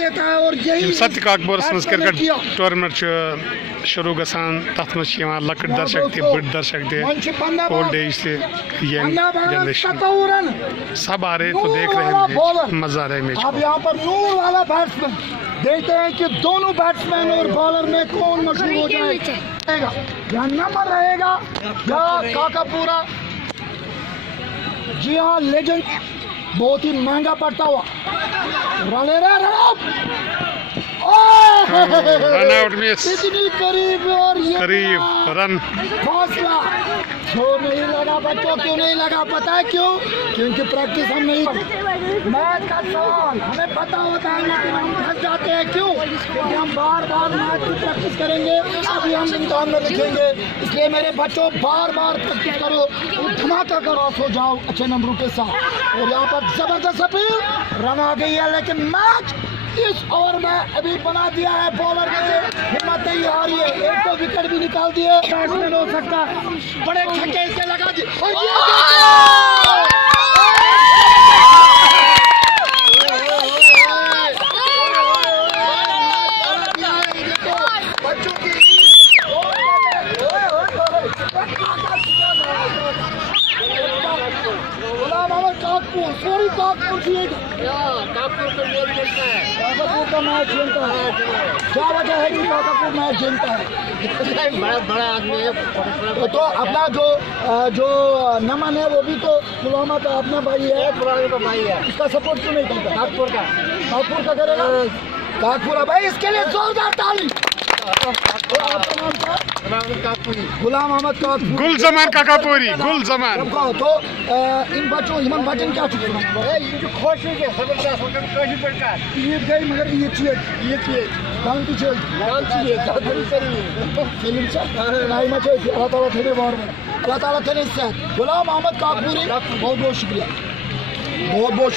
देता है और यही सत्य काकपुरस मज क्रिकेट टूर्नामेंट शुरू गसान तथ मज लकट दर्शक ते बड़ दर्शक ते ओल्ड एज से यंग जनरेशन सब आ रहे तो देख रहे हैं, मजा आ रहा है मैच। अब यहाँ पर नूर वाला बैट्समैन, देखते हैं कि दोनों बैट्समैन और बॉलर में कौन मशहूर हो जाएगा, या नंबर रहेगा या काकापुरा। जी हाँ, लेजेंड बहुत ही महंगा पड़ता हुआ रन आउट मिस, इतनी करीब और ये करीब रन हौसला क्यों नहीं लगा बच्चों, क्यों नहीं लगा पता है क्यों? क्योंकि प्रैक्टिस हम नहीं, मैच का सवाल हमें पता होता है लेकिन हम फंस जाते हैं क्यों? क्योंकि हम बार बार मैच की प्रैक्टिस करेंगे, अभी हम इम्तिहान में लिखेंगे। इसलिए मेरे बच्चों बार बार प्रैक्टिस करो और धमाका करो, सो जाओ अच्छे नंबरों के साथ। और यहाँ पर जबरदस्त अपील, रन आ गई है लेकिन मैच इस ओवर में अभी बना दिया है बॉलर ने, हिम्मत नहीं हारी है, एक तो विकेट भी निकाल दिए, बैट्समैन हो सकता है, बड़े छक्के इसके लगा दिए और बच्चों की काकपुर, सॉरी काकपुर का मैच जीतता है। क्या वजह है कि काकपुर मैच जीतता है? बड़ा आदमी है तो अपना जो नमन है वो भी तो पुलवामा का अपना भाई है, पुराने का भाई है, इसका सपोर्ट क्यों नहीं करता? काकपुर का करेगा काकपुरा भाई, इसके लिए जोरदार ताली। आपका नाम क्या? गुलाम अहमद काकपुर, गुल जमान काकापुरी, गुल जमान। तो इन बच्चों इमन बचन क्या चुके ये खुश है जबरदस्त होकर कोशिश करता है, ईद गई मगर ये चाहिए गांधी चाहिए फिल्म से नहीं मचे अल्लाह ताला थे बार में, अल्लाह ताला थे इससे। गुलाम अहमद काकपुरी बहुत बहुत शुक्रिया, बहुत बहुत